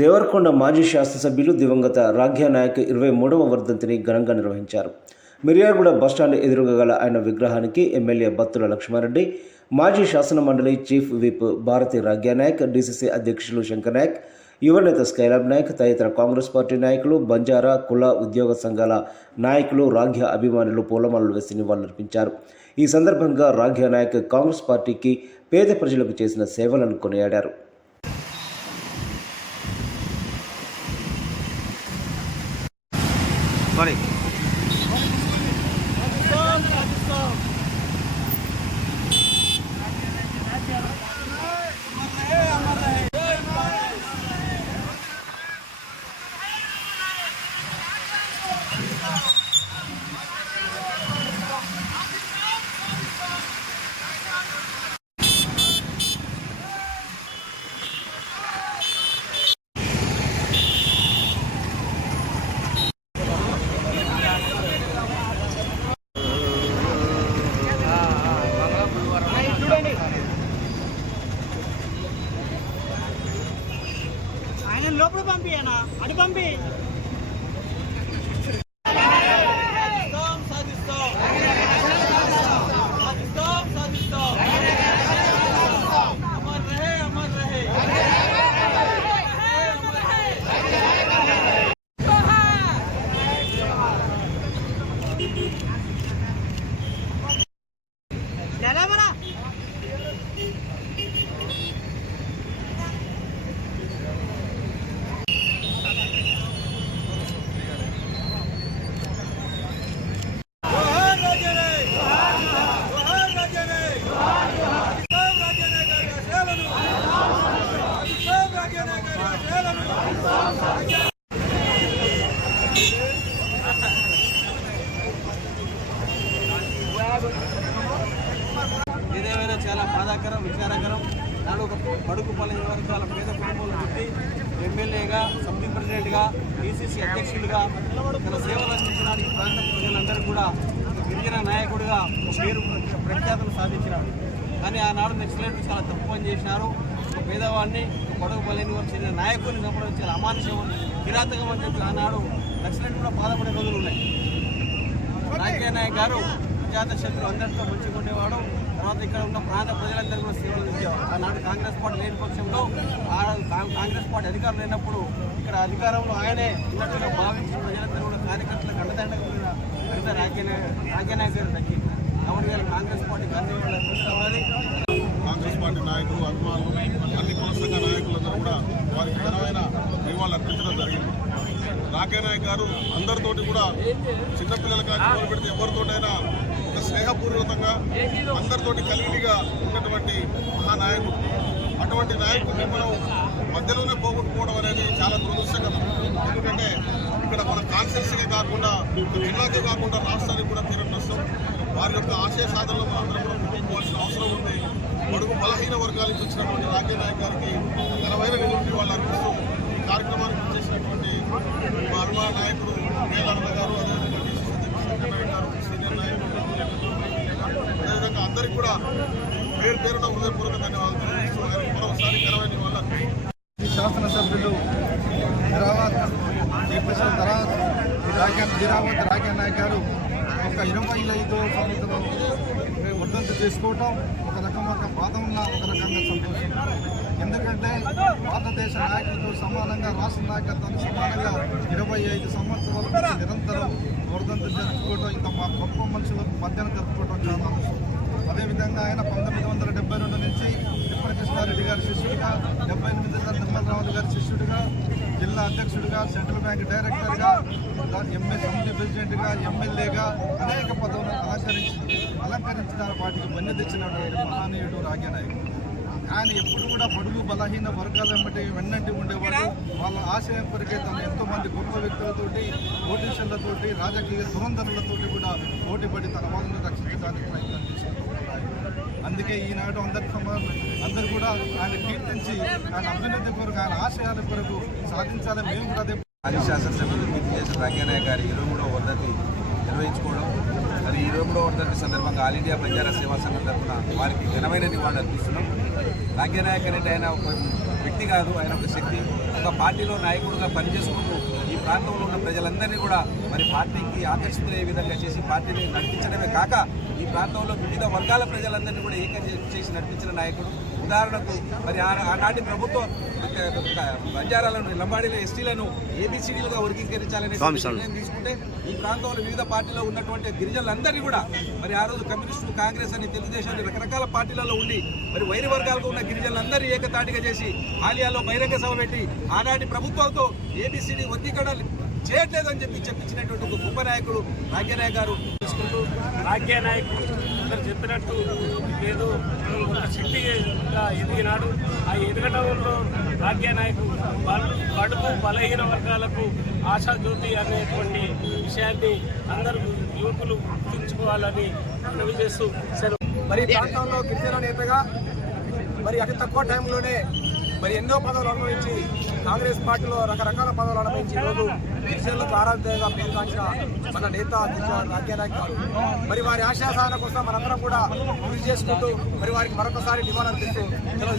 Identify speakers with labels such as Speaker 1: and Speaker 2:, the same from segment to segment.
Speaker 1: దేవరకొండ మాజీ శాసనసభ్యులు దివంగత రాఘ్య నాయక్ ఇరవై మూడవ వర్ధంతిని ఘనంగా నిర్వహించారు. మిర్యాగూడ బస్టాండ్ ఎదురుగా గల ఆయన విగ్రహానికి ఎమ్మెల్యే బత్తుల లక్ష్మారెడ్డి మాజీ శాసన మండలి chief whip Bharathi Raghya Naik DCC అధ్యక్షులు శంకర్ నాయక్ యువనేత స్కైలాబ్ నాయక్ తదితర కాంగ్రెస్ పార్టీ నాయకులు బంజారా కుల ఉద్యోగ సంఘాల నాయకులు రాఘ్య అభిమానులు పూలమాలలు వేసి నివాళులర్పించారు. ఈ సందర్భంగా రాఘ్య నాయక్ కాంగ్రెస్ పార్టీకి పేద ప్రజలకు చేసిన సేవలను కొనియాడారు.
Speaker 2: সরি ప్రెసిడెంట్గా బీసీసీ అధ్యక్షుడిగా తన సేవలు అందించడానికి ఈ ప్రాంత ప్రజలందరూ కూడా గిరిజన నాయకుడిగా పేరు ప్రఖ్యాతను సాధించినాడు కానీ ఆనాడు నక్సలైట్లు చాలా తప్పు పని చేసినారు. ఒక పేదవాడిని పొడవు బడుగు పల్లెని చెందిన నాయకుడిని చంపడం చాలా అమానుషం కిరాతకం అని చెప్పి ఆనాడు నక్సలైట్ కూడా బాధపడే రోజులు ఉన్నాయి. రాజకీయ నాయక్ గారు జాత శత్రులు అందరితో మంచిగా ఉండేవాడు తర్వాత ఇక్కడ ఉన్న ప్రాంత ప్రజలందరూ కూడా సేవలు అందించారు ఆనాడు కాంగ్రెస్ పార్టీ లేని పక్షంలో కాంగ్రెస్ పార్టీ అధికారం లేనప్పుడు ఇక్కడ అధికారంలో ఆయనే ఉన్నట్టుగా భావించిన ప్రజలందరూ కూడా కార్యకర్తలకు అండదండగా కూడా పెద్ద రాజకీయ గారు దక్కింది కాబట్టి కాంగ్రెస్ పార్టీ అన్ని
Speaker 3: కాంగ్రెస్ పార్టీ నాయకులు అభిమానులు అన్ని కుల సంఘ నాయకులందరూ కూడా వారికి ఘనమైన నివాళులు అర్పించడం జరిగింది. రాకే నాయక్ గారు అందరితోటి కూడా చిన్నపిల్లల కానీ మొదలు పెడితే ఎవరితోటైనా ఒక స్నేహపూర్వకంగా అందరితోటి కలిగిగా ఉన్నటువంటి మహానాయకుడు. అటువంటి నాయకుడిని మనం మధ్యలోనే పోగొట్టుకోవడం అనేది చాలా దురదృష్టకరం. ఎందుకంటే ఇక్కడ మన కాన్స్టిట్యూన్సీకే కాకుండా జిల్లాకే కాకుండా రాష్ట్రానికి కూడా తీరం నష్టం. వారి యొక్క ఆశయ సాధనలో మనం అందరం కూడా ముందుకోవాల్సిన అవసరం ఉంది. బడుగు బలహీన వర్గాలకు వచ్చినటువంటి రాజ్య నాయక్ గారికి ఘనమైన నిధులు వాళ్ళు అర్పిస్తూ ఈ కార్యక్రమానికి చేసినటువంటి మా అభిమాన నాయకుడు మేలన్న గారు అదేవిధంగా DCC అధ్యక్షుడు శంకర్ నాయక్ గారు సీనియర్ నాయకులు అదేవిధంగా అందరికీ కూడా పేరు పేరున హృదయపూర్వక ధన్యవాదాలు. తెలియజేస్తూ వారికి మరోసారి
Speaker 4: శాసనసభ్యులు దిరావత్ చైర్పర్సన్ ధరావత్ నాయక్ గారు ఒక ఇరవై ఐదు సంవత్సరం వర్ధంతి చేసుకోవటం ఒక రకమైన బాధ ఉన్న ఒక రకంగా సంతోషం. ఎందుకంటే భారతదేశ నాయకులతో సమానంగా రాష్ట్ర నాయకత్వానికి సమానంగా ఇరవై ఐదు సంవత్సరాల నిరంతరం వర్ధంతి జరుపుకోవటం ఇంత మా గొప్ప మనుషుల మధ్యన జరుపుకోవటం చాలా అవసరం. అదేవిధంగా ఆయన పంతొమ్మిది వందల డెబ్బై రెండు నుంచి తిప్పల కృష్ణారెడ్డి గారి శిష్యుడిగా డెబ్బై ఎనిమిది నిర్మలరావు గారి శిష్యుడిగా జిల్లా అధ్యక్షుడిగా సెంట్రల్ బ్యాంక్ డైరెక్టర్గా ఎంఏ సమితి ప్రెసిడెంట్గా ఎమ్మెల్యేగా అనేక పదవులను అలంకరించి అలంకరించిన వాటికి మన్య తెచ్చినటువంటి మహానీయుడు రాజ్యనాయకుడు. ఆయన ఎప్పుడు కూడా బడుగు బలహీన వర్గాల వెంబడి వెన్నంటి ఉండేవాడు. వాళ్ళ ఆశయం కొరికే తను ఎంతో మంది గొప్ప వ్యక్తులతోటి పొలిటీషియన్లతోటి రాజకీయ దురంధరులతోటి కూడా పోటీపడి తన వాళ్ళని రక్షించడానికి ప్రయత్నం చేశారు. అందుకే ఈనాడు అందరికి సమానం అందరూ కూడా ఆయన కీర్తించి ఆయన అభ్యున్నతి కొరకు ఆయన ఆశయాల కొరకు సాధించాలని మేము కూడా అదే
Speaker 5: మాజీ శాసనసభ్యులు కీర్తిశేషు రాజ్యానాయ్ గారి ఇరవై మూడవ వర్ధంతి నిర్వహించుకోవడం. మరి ఈ ఇరవై మూడవ వర్ధంతి సందర్భంగా ఆల్ ఇండియా బంజారా సేవా సంఘం తరఫున వారికి ఘనమైన నివాళులు అర్పిస్తున్నాం. రాజ్యనాయక్ అనేది ఆయన ఒక వ్యక్తి కాదు ఆయన ఒక శక్తి. ఒక పార్టీలో నాయకుడిగా పనిచేసుకుంటూ ప్రాంతంలో ఉన్న ప్రజలందరినీ కూడా మరి పార్టీకి ఆకర్షితులయ్యే విధంగా చేసి పార్టీని నడిపించడమే కాక ఈ ప్రాంతంలో వివిధ వర్గాల ప్రజలందరినీ కూడా ఏకం చేసి నడిపించిన నాయకుడు ఉదాహరణకు మరి ఆ- ఆనాటి ప్రభుత్వం బంజారాలను లంబాడీల ఎస్టీలను ఏబిసిడీలుగా వర్గీకరించాలనే నిర్ణయం తీసుకుంటే ఈ ప్రాంతంలో వివిధ పార్టీలో ఉన్నటువంటి గిరిజనులందరినీ కూడా మరి ఆ రోజు కమ్యూనిస్టులు కాంగ్రెస్ అని తెలుగుదేశం అని రకరకాల పార్టీలలో ఉండి మరి వైరి వర్గాలకు ఉన్న గిరిజనులందరినీ ఏకతాటిగా చేసి ఆలియాలో బహిరంగ సభ పెట్టి ఆనాటి ప్రభుత్వాలతో ఏబిసిడి వర్గీకరణ చేయట్లేదని చెప్పి చెప్పించినటువంటి ఒక గొప్ప నాయకుడు భాగ్యనాయక్ గారు.
Speaker 6: చేసుకుంటూ భాగ్య నాయకుడు అందరు చెప్పినట్టు ఏదో ఒక శక్తిగా ఎదిగినాడు ఆ ఎదగటంలో భాగ్య నాయకుడు కడుపు బలహీన వర్గాలకు ఆశాజ్యోతి అనేటువంటి విషయాన్ని అందరూ యువకులు గుర్తుంచుకోవాలని మనవి చేస్తూ
Speaker 2: మరి ప్రాంతంలో గిరిజన నేతగా మరి అతి తక్కువ టైంలోనే మరి ఎన్నో పదవులు అనుభవించి కాంగ్రెస్ పార్టీలో రకరకాల పదవులు అనుభవించి ఈరోజు గిరిజనులకు ఆరాధ్యంగా పేరుగాంచిన మన నేత గిరిజన గారు. మరి వారి ఆశాసాధన కోసం మనందరం కూడా కృషి చేసుకుంటూ మరి వారికి మరొకసారి నివాళులర్పిస్తూ సెలవు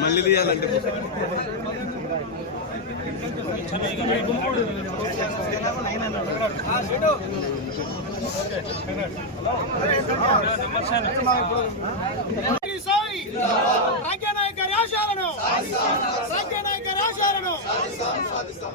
Speaker 6: మళ్ళీ
Speaker 7: తీయాలంటే రాజ్యనాయక రాశాలను రాజ్యనాయక రాశాలను సాధిస్తాం సాధిస్తాం